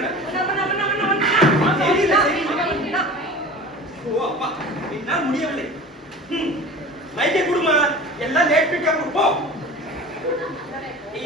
இருக்காங்க. ஓ அப்பா, என்னால் முடியவில்லை. மைக்கை கொடுமா, எல்லாம் லேட் பிக்கா கொடுப்போ.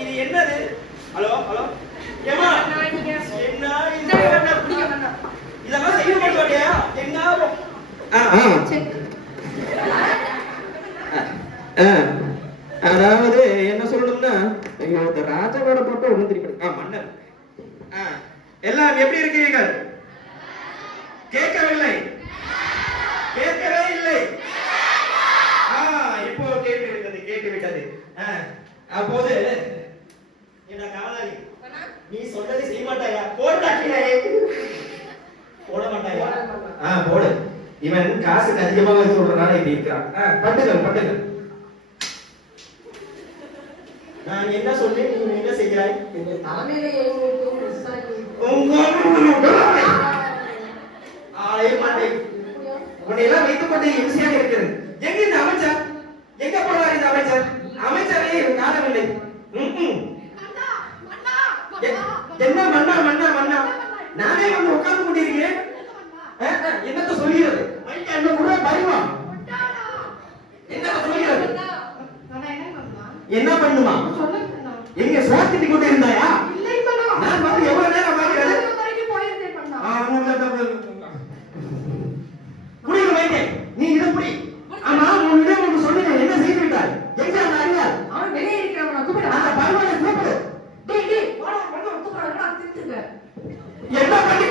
இது என்னது? ஹலோ ஹலோ, ஏமா என்ன இதெல்லாம் செய்ய மாட்டோடியா? என்ன அதாவது என்ன சொல்லணும்னா, இந்த ராஜாவோட போட்டோ ஒண்ணு திருப்பி மன்னர். எல்லாம் எப்படி இருக்கிறீர்கள்? கேட்கவில்லை, கேட்கவே இல்லை. இப்போ கேட்டுவிட்டது, கேட்டுவிட்டது. அப்போது என்ன காவலாளி, நீ சொன்னதை செய்ய மாட்டாயா? போட்டாக்கினாயே. போட மாட்டாயா? போடு. இவன் காசுக்கு அதிகமாக சொல்றதுனால இப்படி இருக்கிறான். பட்டுகள் பட்டுகள். நான் என்ன சொன்னேன், நீ என்ன செய்கிறாய்? ஆளே மாட்டேன். உன்னை எல்லாம் வைத்துக் கொண்டே இம்சையாக இருக்கிறது. எங்க இந்த அமைச்சர்? எங்க போனார் இந்த அமைச்சர்? அமைச்சரே காணவில்லை. என்ன மன்னா மன்னா மன்னா, நானே வந்து உட்கார்ந்து கொண்டிருக்கிறேன். என்னத்த சொல்கிறது? என்ன கூட பயமா? என்னத்த சொல்கிறது? என்ன பண்ணுமா? எங்க சோத்திட்டு கொண்டு இருந்தாயா? நான் வந்து எவ்வளவு நேரம் பார்க்கிறது? புரியுது வைங்க, நீ இதை புரி. ஆமா, உன்னிடம் ஒன்று சொல்லுங்க, என்ன செய்து விட்டாய்? எங்க அந்த அறிவார்? அவன் வெளியே இருக்கிறவனை கூப்பிடு. அந்த பருவனை கூப்பிடு. என்ன பண்ணி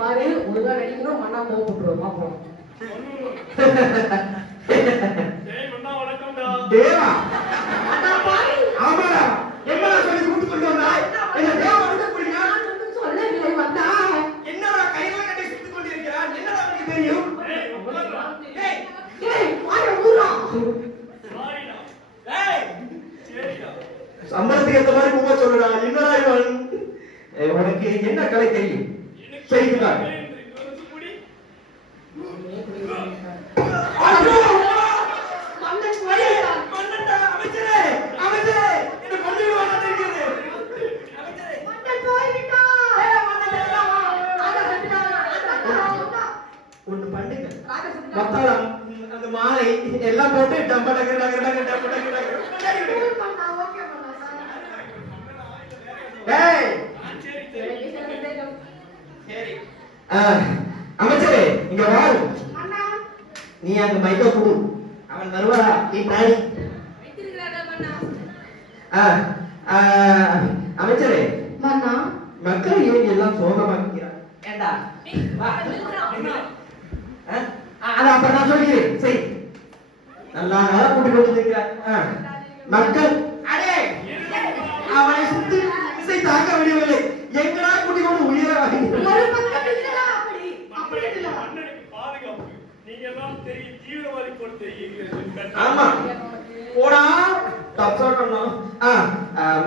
பாரு, ஒழுங்கா நடிக்கிறோம், மண்ணா கோவப்பட்டுருவோமா போனோம். தேவா, ஆமாடா, என்னடா சொல்லி கூட்டு கொண்டு வந்தாய்? என்ன தேவா வந்து புரியா? சொல்லவில்லை வந்தா. என்னடா கையில கட்டி சுத்தி கொண்டிருக்கிறான்? என்னடா உனக்கு தெரியும்? சம்பளத்துக்கு ஏற்ற மாதிரி உங்க சொல்லுடா. என்னடா இவன்? உனக்கு என்ன கலை தெரியும்? செய்கிறார். ஒண்ணு பண்ணுங்க, மத்தாளம் அந்த மாலை எல்லாம் போட்டு டம்ப டக்கு டக்கு டக்கு டப்பு டக்கு டக்கு. அமைச்சரே, இங்க வாரு. நீ அங்க மைக்க கொடு, அவன் வருவாரா? அமைச்சரே, மக்கள் ஏன் எல்லாம் சோகமா இருக்கிறார்? ஏண்டா அப்ப நான் சொல்கிறேன், சரி. நல்லா கூட்டி கொண்டு இருக்கிறார் மக்கள். அடே, அவனை சுத்தி இசை தாக்க முடியவில்லை. எங்கடா கூட்டி கொண்டு உயிரை ஆமா போடா.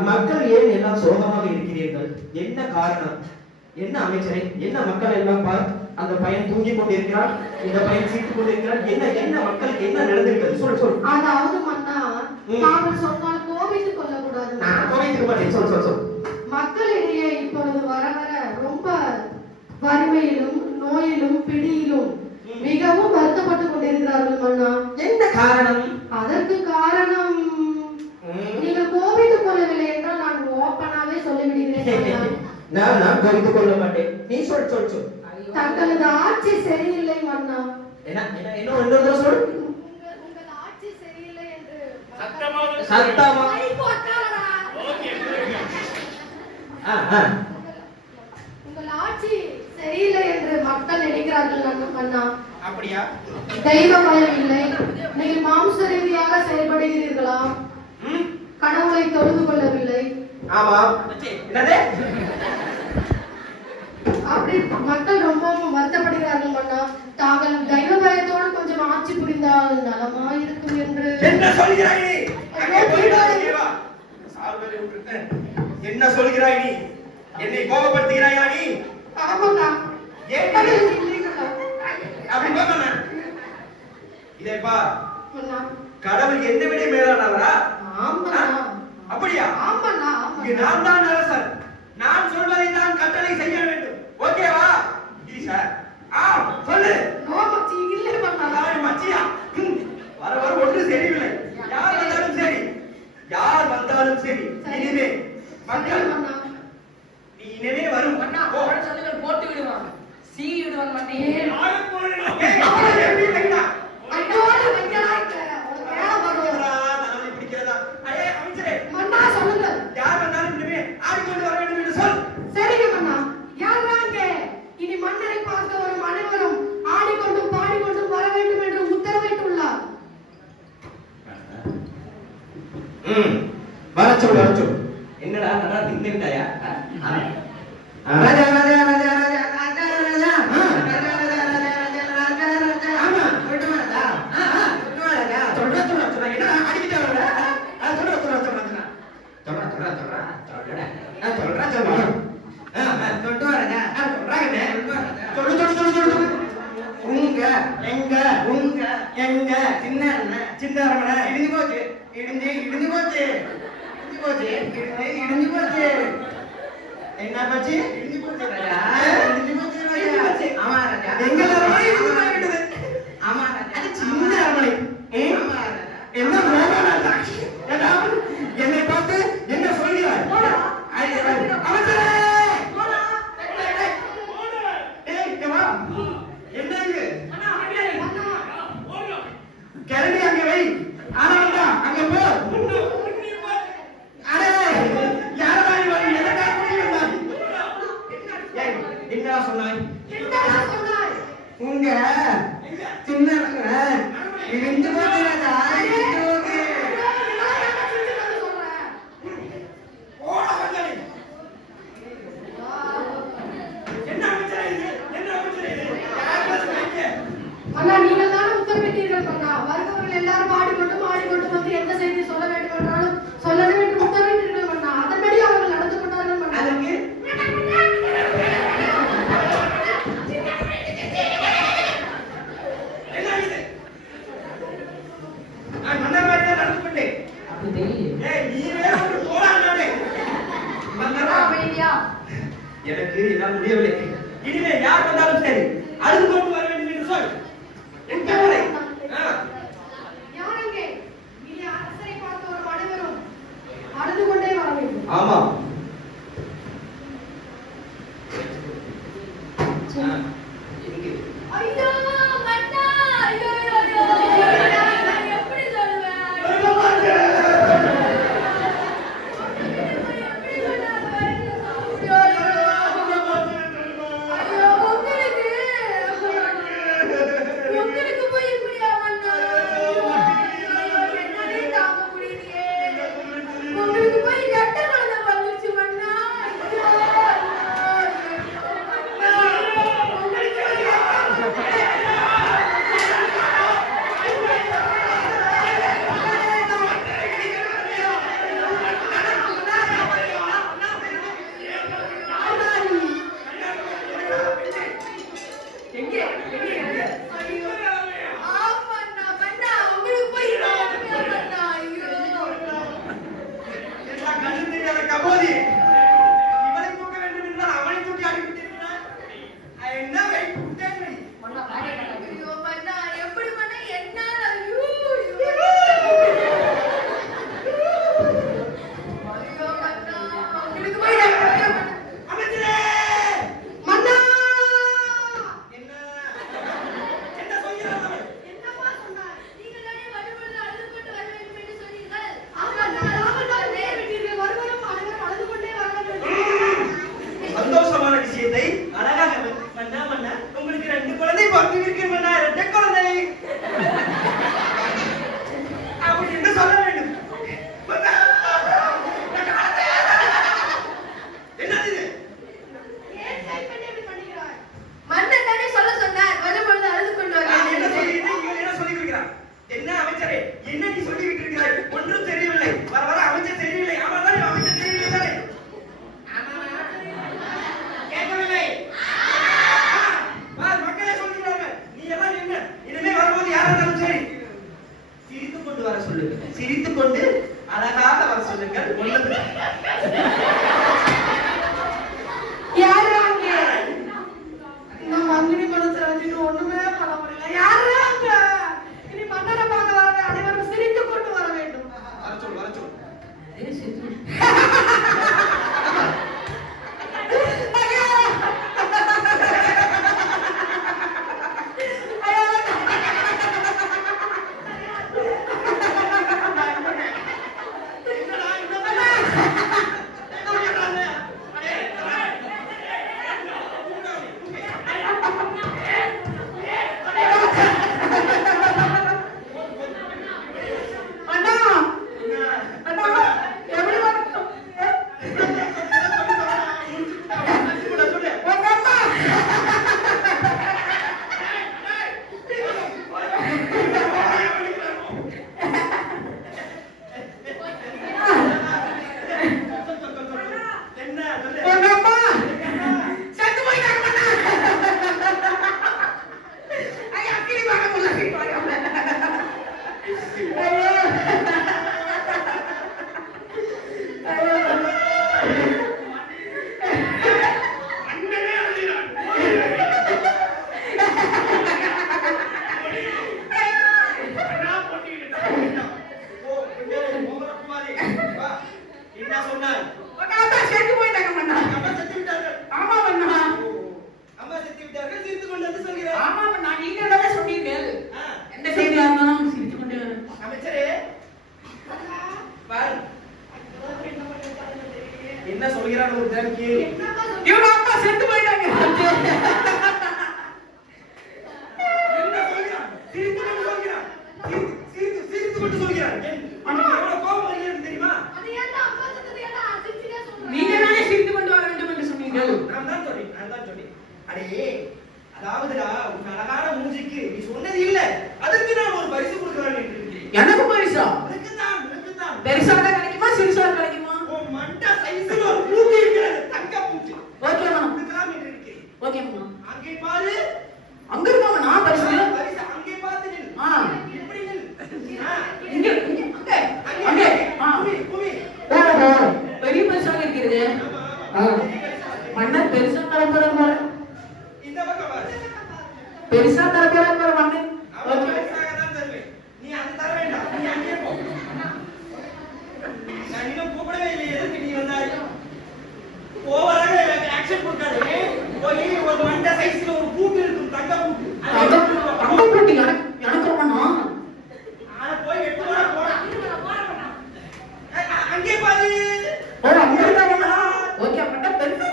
மக்கள் ஏன் எல்லாம் சோகமாக இருக்கிறீர்கள்? என்ன காரணம்? என்ன அமைச்சரை, என்ன மக்கள் எல்லாம் பார், அந்த பையன் தூங்கிக் கொண்டிருக்கிறார், இந்த பையன் சீட்டுக் கொண்டிருக்கிறார். என்ன என்ன மக்களுக்கு என்ன நடந்திருக்கிறது? சொல்லு சொல்லு. அதாவது மன்னா, நாங்கள் சொன்னால் கோபித்துக் கொள்ளக்கூடாது. நான் கோபித்துக்க மாட்டேன். சொல்லு சொல்லு சொல்லு. மக்களிடையே இப்பொழுது வர வர ரொம்ப வறுமையிலும் நோயிலும் பிடியிலும் மிகவும் வருத்தப்பட்டு கொண்டிருக்கிறார்கள் மன்னா. என்ன காரணம்? அதற்கு காரணம் நீங்கள் கோபித்துக் கொள்ளவில்லை என்றால் நான் ஓப்பனாவே சொல்லிவிடுகிறேன். நான் கோபித்துக் கொள்ள மாட்டேன். நீ சொல் சொல் சொல். தங்களது ஆட்சி சரியில்லை மன்னா. என்ன என்ன என்ன இன்னொரு சொல். உங்கள் ஆட்சி சரியில்லை என்று சத்தமா உங்கள் ஆட்சி சரியில்லை என்று மக்கள் நினைக்கிறார்கள் மன்னா. அப்படியா? தெய்வ பயம் இல்லை, நீங்கள் மாம்ச ரீதியாக செயல்படுகிறீர்களா? கடவுளை தொழுது கொள்ளவில்லை. ஆமா. என்னது? அப்படி மக்கள் ரொம்பவும் வருத்தப்படுகிறார்கள் மன்னா. தாங்கள் தெய்வ பயத்தோடு கொஞ்சம் ஆட்சி புரிந்தால் நலமா இருக்கும் என்று. என்ன சொல்கிறாய் நீ? என்ன சொல்கிறாய் நீ? என்னை கோபப்படுத்துகிறாயா நீ? ஆமாண்ணா. ஏன் அப்படி பாக்கண்ணா? இதேப்பா, கடவுள் என்னை விட மேலானவரா? ஆமாண்ணா. அப்படியா? ஆமாண்ணா. நான் தான் அரசர். வர சொல்லு. என்னடா நல்லா தின்னு விட்டாயா? ராஜா ராஜா ராஜா ராஜா ராஜா ராஜா ஆமா சொல்லிட்டு வரதா? சொல்லிட்டு வரதா? சொல்றா என்ன அடிக்கிட்டே வர? சொல்றா சொல்லிட்டு வரதா? சொல்லு. உங்க எங்க சின்ன அரமனை இடிஞ்சு போச்சு. என்ன போச்சு? இடிஞ்சு போச்சு ராஜா. ஆமா ராஜா. எங்க அரமனை இடிஞ்சு போயிடுது. ஆமா ராஜா. அது சின்ன அரமனை. ஆமா ராஜா. என்ன மோகனா ஏடா என்னை பார்த்து என்ன சொல்கிறாய்? அமைச்சரே கரடி அங்க வை. ஆனா அங்க போ. அடே யாரடா இவன்? எதடா குடியிருந்தான்? என்னடா சொன்னாய்? உங்க சின்ன இடிஞ்சு போச்சு ராஜா. இடிஞ்சு போச்சு. அண்ணா நீங்கள் தானே உத்தரவிட்டீர்கள் அண்ணா. வருபவர்கள் எல்லாரும் ஆடிக்கொண்டு வந்து எந்த செய்தி சொல்ல வேண்டும் என்றாலும் சொல்ல வேண்டும் உத்தரவிட்டீர்கள் அண்ணா. அதன்படி அவர்கள் நடந்து கொண்டார்கள் அண்ணா. அதற்கு நான் மன்னர் மாதிரி நடந்து கொண்டேன். அப்படி தெரியும். நீ வேற ஒரு போராடாதே. மன்னரா அமைதியா. எனக்கு எல்லாம் முடியவில்லை. இனிமே யார் வந்தாலும் சரி அழுது கொண்டு வர வேண்டும் என்று சொல். என் கட்டளை. யாரங்கே? இனி அரசரை பார்த்து ஒரு அனைவரும் அழுது கொண்டே வர வேண்டும். ஆமா. ஐயோ மன்னா, ஐயோ நான் எப்படி சொல்வேன்? உங்களுக்கு போய் இப்படியா மன்னா? என்னாலே தாங்க முடியலையே. உங்களுக்கு போய் கெட்ட குழந்தை வந்துருச்சு மன்னா. கபோதி இவனை தூக்க வேண்டும் என்றால் அவனை தூக்கி அடிக்கிட்டிருக்கிறார். என்ன வைத்து விட்டேன் நீ? அமைச்சரே என்ன என்ன சொல்கிறான் அவன்? சந்தோஷமான விஷயத்தை அழகாக மன்னா உங்களுக்கு 2 குழந்தை பிறந்திருக்கிறேன் மன்னா. 2 குழந்தை அப்படி என்ன சொல்ல வேண்டும் மன்னா? என்னது இது? நான் என்ன சொல்லிட்டேன்? இவன் என்ன சொல்லி கொடுக்கிறான்? என்ன அமைச்சரே என்ன நீ சொல்லி விட்டிருக்கிறாய்? ஒன்றும் தெரியவில்லை. வர அமைச்சர் தெரியவில்லை. ஆமா தானே அமைச்சர் தெரியவில்லை தானே? கேட்கவில்லை. மக்களே சொல்கிறார்கள். நீ எல்லாம் என்ன இனிமே வரும்போது யாரா இருந்தாலும் சரி சிரித்துக் கொண்டு வர சொல்லு. சிரித்துக் கொண்டு அழகாக வர சொல்லுங்கள். ஒண்ணு யாரு அங்க? இந்த மந்திரி மனசுல வச்சுட்டு ஒண்ணுமே பண்ண முடியல. யாரு அங்க? இனி மன்னரை பார்க்க வர அனைவரும் சிரித்துக் கொண்டு வர வேண்டும். வர சொல். என்னடா என்ன சொல்கிறான்னு ஒரு தடவை கேளு. என்னப்பா சொல்ற? இவங்க அப்பா செத்து போயிட்டாங்க. என்ன சொல்கிறான்? சிரித்து கொண்டு சொல்கிறான். சிரித்து கொண்டு சொல்கிறான். அவனுக்கு எவ்வளவு கோபம் வருகிறது தெரியுமா? அது ஏன்டா அப்பா சொன்னது ஏன்டா சிரிச்சிட்டே சொல்ற? நீங்க தானே சிரித்து கொண்டு வர வேண்டும் என்று சொன்னீர்கள். நான் தான் சொன்னேன். அடே, அதாவதுடா உன் அழகான மூஞ்சிக்கு நீ சொன்னது இல்ல, அதற்கு நான் ஒரு பரிசு கொடுக்கிறேன் என்று இருக்கிறேன். எனக்கு பரிசா? உனக்கு தான். பெருசாக கிடைக்குமா சிறுசாக கிடைக்குமா? உன் மண்டை சைஸ்ல ஒரு பூச்சி இருக்கிறது, தங்க பூச்சி. ஓகேம்மா. கொடுக்கலாம் என்று இருக்கிறேன். ஓகேம்மா. அங்கே பாரு. அங்க இருக்காம நான் பரிசு. பரிசு அங்கே பார்த்து நில். இப்படி நில். இங்க அங்க. குமி. ஓஹோ, பெரிய பரிசாக இருக்கிறது. மன்னர் பெருசா தரப்போறாரு பாரு. இந்த பக்கம் பாரு. பெருசா தரப்போறாரு பாரு மன்னர். அவன் பரிசாக தான் தருவேன். நீ அது தர வேண்டாம். நீ அங்கே போ. நான் இன்னும் கூப்பிடவே இல்லை. எதுக்கு நீ வந்தாய்? ஓவராக ஆக்ஷன் கொடுக்காதே. போய் ஒரு மண்டை சைஸ்ல ஒரு பூட்டு இருக்கும், தங்க பூட்டு. அங்க போட்டி எனக்கு ரொம்பனா. போய் வெட்டுவா போடா. அங்கே பாரு. ஓ அங்க இருக்காங்க. ஓகே மன்னர் பெருசா.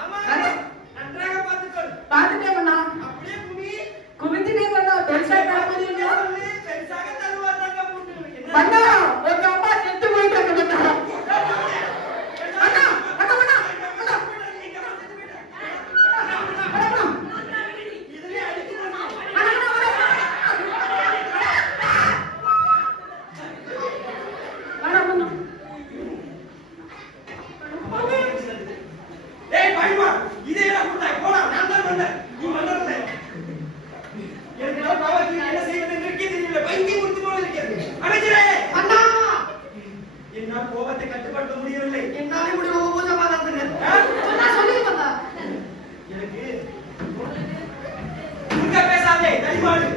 ஆமா. நன்றாக பார்த்துக்கொள். பாத்துட்டே மன்னா. அப்படியே குமி. குமிஞ்சிட்டே மன்னா பெருசா தரப்போறீங்க. பெருசாக தருவார் தங்க பூட்டு. மன்னா உங்க அப்பா செத்து போயிட்டாங்க மன்னா. அண்ணா அண்ணா அண்ணா அண்ணா. இதுலயே அடிச்சுக்கணும். ஏய் பாய்மா, இதே எல்லாம் கொடுத்தாய். போடா, நான் தான் வந்தேன். நீ வந்ததில்லை. எனக்கு நான் பாவத்துக்கு என்ன செய்வது என்று தெரியவில்லை. பைத்தியம் முடித்து போல இருக்கிறது. அமைச்சரே! அண்ணா என்னால் கோபத்தை கட்டுப்படுத்த முடியவில்லை. என்னால இப்படி ஒரு பூஜை பார்க்கறதுக்கு ஆ? சொன்னா சொல்லுங்க பார்த்தா எனக்கு குறுக்க பேசாதே, தடிமாடு.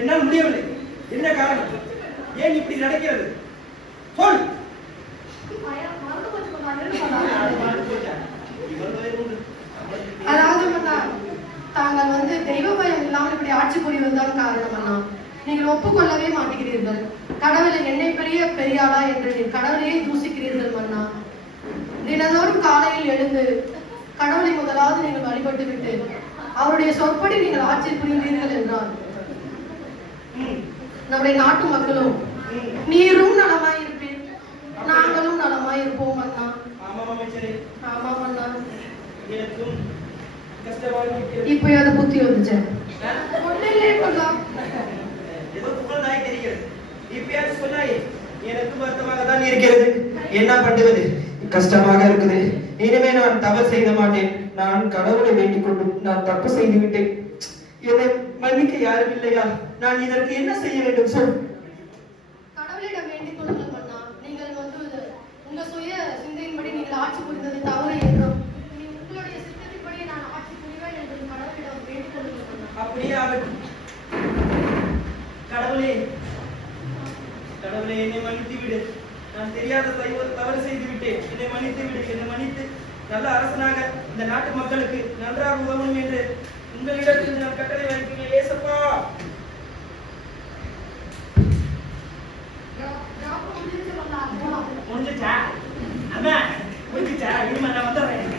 என்னால் முடியவில்லை. என்ன காரணம்? ஏன் இப்படி நடக்கிறது? சொல். மறந்து போச்சு அதாவது மன்னா, தாங்கள் வந்து தெய்வ பயம் இல்லாமல் இப்படி ஆட்சி புரிவதுதான் காரணம் அண்ணா. நீங்கள் ஒப்புக்கொள்ளவே மாட்டேங்கிறீர்கள். கடவுளை என்னை பெரியாளா என்று கடவுளையே தூசிக்கிறீர்கள் மன்னா. தினந்தோறும் காலையில் எழுந்து கடவுளை முதலாவது நீங்கள் வழிபட்டு விட்டு அவருடைய சொற்படி நீங்கள் ஆட்சி புரிந்தீர்கள் என்றால் நம்முடைய நாட்டு மக்களும் நீரும் நலமாய் இருப்பீர், நாங்களும் நலமாய் இருப்போம் அண்ணா. ஆமாம் அண்ணா. இப்ப அது புத்தி வந்துச்சு. ஒன்னில்லை பண்ணா. ஏதோ புகழ்ந்தாய் தெரிகிறது. இப்பயாவது சொன்னாயே. எனக்கு வருத்தமாக தான் இருக்கிறது. என்ன பண்ணுவது? கஷ்டமாக இருக்குது. இனிமே நான் தவறு செய்ய மாட்டேன். நான் கடவுளை வேண்டிக் கொண்டு நான் தப்பு செய்து விட்டேன். என்னை மன்னிக்க யாரும் இல்லையா? நான் இதற்கு என்ன செய்ய வேண்டும் சொல். கடவுளிடம் வேண்டிக் கொள்ளுங்கள் மன்னா. நீங்கள் வந்து உங்க சுய சிந்தையின்படி நீங்கள் ஆட்சி புரிந்தது தவறு என்றும் உங்களுடைய சித்தத்தின்படி நான் ஆட்சி புரிவேன் என்று கடவுளிடம் வேண்டிக் கொள்ளுங்கள் மன்னா. அப்படியே ஆகட்டும். கடவுளே, கடவுளே என்னை மன்னித்து விடு. நான் தெரியாத தவறு செய்து விட்டேன். என்னை மன்னித்து விடு. என்னை மன்னித்து நல்ல அரசனாக இந்த நாட்டு மக்களுக்கு நன்றாக உதவணும் என்று உங்களிடத்தில் நான் கட்டளை வைக்கிறேன். ஏசப்பா. முடிஞ்சுச்சா? அம்மா முடிஞ்சுச்சா? இனிமே நான் வந்துடுறேன்.